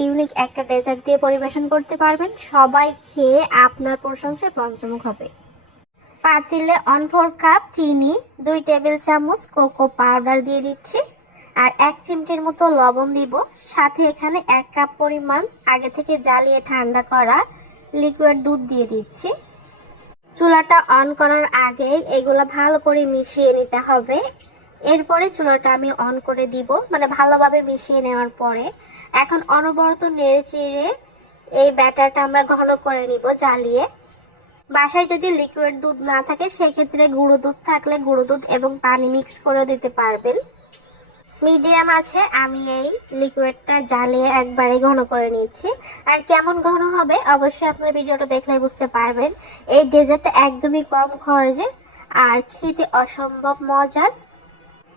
Unique একটা dessert দিয়ে পরিবেশন করতে পারবেন, সবাই খেয়ে আপনার প্রশংসায় পঞ্চমুখ হবে। পাতিলে 1/4 কাপ চিনি, 2 টেবিল চামচ কোকো পাউডার দিয়ে দিচ্ছি, আর 1 চিমটির মতো লবণ দিব। সাথে এখানে 1 কাপ পরিমাণ আগে থেকে জ্বালিয়ে ঠান্ডা করা লিকুইড দুধ দিয়ে দিচ্ছি। চুলাটা অন করার আগেই এগুলো ভালো করে মিশিয়ে নিতে হবে। এরপরে চুলাটা আমি অন করে দিব, মানে ভালোভাবে মিশিয়ে নেওয়ার পরে এখন অনবরত নেড়ে চেড়ে এই ব্যাটারটা আমরা ঘন করে নিব জ্বালিয়ে। বাসায় যদি লিকুইড দুধ না থাকে সেক্ষেত্রে গুঁড়ো দুধ থাকলে গুঁড়ো দুধ এবং পানি মিক্স করে দিতে পারবেন। মিডিয়াম আছে আমি এই লিকুইডটা জ্বালিয়ে একবারে ঘন করে নিচ্ছি। আর কেমন ঘন হবে অবশ্যই আপনার ভিডিওটা দেখলে বুঝতে পারবেন। এই ডেজার্টটা একদমই কম খরচে আর খেতে অসম্ভব মজার।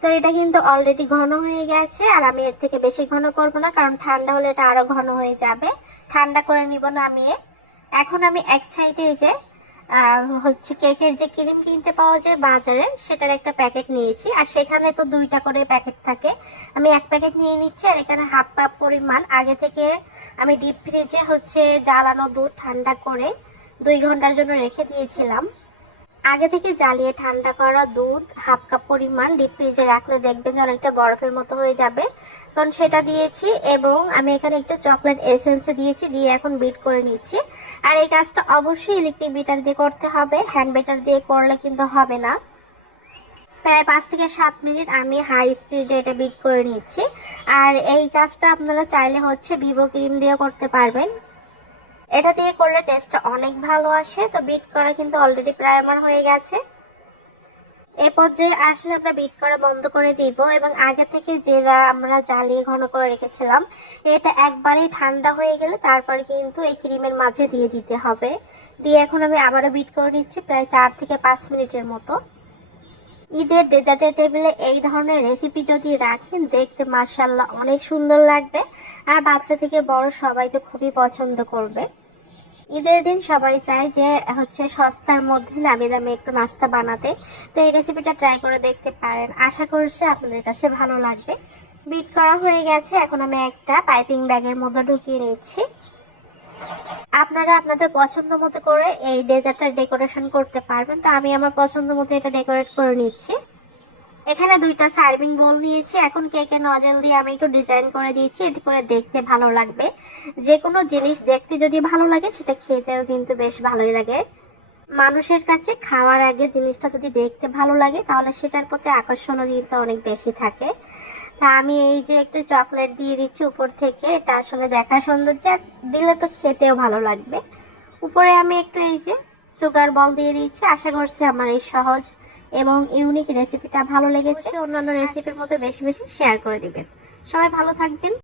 তো এটা কিন্তু অলরেডি ঘন হয়ে গেছে, আর আমি এর থেকে বেশি ঘন করব না, কারণ ঠান্ডা হলে এটা আরো ঘন হয়ে যাবে। ঠান্ডা করে নিব নামিয়ে। এখন আমি এক সাইডে যে কেকের যে ক্রিম কিনতে পাওয়া যায় বাজারে সেটার একটা প্যাকেট নিয়েছি, আর সেখানে তো 2টা করে প্যাকেট থাকে। আমি 1 প্যাকেট নিয়ে নিচ্ছি, আর এখানে 1/2 কাপ পরিমাণ আগে থেকে আমি ডিপ ফ্রিজে জ্বালানো দুধ ঠান্ডা করে 2 ঘন্টার জন্য রেখে দিয়েছিলাম। আগে থেকে জ্বালিয়ে ঠান্ডা করা দুধ 1/2 কাপ পরিমাণ ডিপ ফ্রিজে রাখলে দেখবেন যে অনেকটা বরফের মতো হয়ে যাবে, তখন সেটা দিয়েছি। এবং আমি এখানে একটু চকলেট এসেন্স দিয়েছি, দিয়ে এখন বিট করে নিচ্ছি। আর এই কাজটা অবশ্যই ইলেকট্রিক বিটার দিয়ে করতে হবে, হ্যান্ড বিটার দিয়ে করলে কিন্তু হবে না। প্রায় 5 থেকে 7 মিনিট আমি হাই স্পিডে এটা বিট করে নিচ্ছি। আর এই কাজটা আপনারা চাইলে ভিভো ক্রিম দিয়ে করতে পারবেন, এটা দিয়ে করলে টেস্টটা অনেক ভালো আসে। তো বিট করা কিন্তু অলরেডি প্রায় আমার হয়ে গেছে। এই পর্যায়ে আসলে আমরা বিট করা বন্ধ করে দিব, এবং আগে থেকে যেটা আমরা জ্বালিয়ে ঘন করে রেখেছিলাম এটা একবারেই ঠান্ডা হয়ে গেলে তারপরে কিন্তু এই ক্রিমের মাঝে দিয়ে দিতে হবে। দিয়ে এখন আমি আবারও বিট করে নিচ্ছি প্রায় 4 থেকে 5 মিনিটের মতো। ঈদের ডেজার্টের টেবিলে এই ধরনের রেসিপি যদি রাখেন দেখতে মাশাআল্লাহ অনেক সুন্দর লাগবে, আর বাচ্চা থেকে বড় সবাই তো খুবই পছন্দ করবে। ঈদের দিন সবাই চায় যে সস্তার মধ্যে নামি দামি একটু নাস্তা বানাতে। তো এই রেসিপিটা ট্রাই করে দেখতে পারেন, আশা করছি আপনাদের কাছে ভালো লাগবে। বিট করা হয়ে গেছে, এখন আমি একটা পাইপিং ব্যাগের মধ্যে ঢুকিয়ে নিচ্ছি। আপনারা আপনাদের পছন্দ মতো করে এই ডেজার্টটা ডেকোরেশন করতে পারবেন। তো আমি আমার পছন্দ মতো এটা ডেকোরেট করে নিচ্ছি। এখানে 2টা সার্ভিং বোল নিয়েছি, এখন কেকের নজল দিয়ে আমি একটু ডিজাইন করে দিয়েছি, এতে করে দেখতে ভালো লাগবে। যে কোনো জিনিস দেখতে যদি ভালো লাগে সেটা খেতেও কিন্তু বেশ ভালোই লাগে। মানুষের কাছে খাওয়ার আগে জিনিসটা যদি দেখতে ভালো লাগে তাহলে সেটার প্রতি আকর্ষণও কিন্তু অনেক বেশি থাকে। তা আমি এই যে একটু চকলেট দিয়ে দিচ্ছি উপর থেকে, এটা আসলে দেখা সৌন্দর্য, আর দিলে তো খেতেও ভালো লাগবে। উপরে আমি একটু এই যে সুগার বল দিয়ে দিচ্ছি। আশা করছি আমার এই সহজ এবং ইউনিক রেসিপিটা ভালো লেগেছে। অন্যান্য রেসিপির মতো বেশি বেশি শেয়ার করে দিবেন। সবাই ভালো থাকবেন।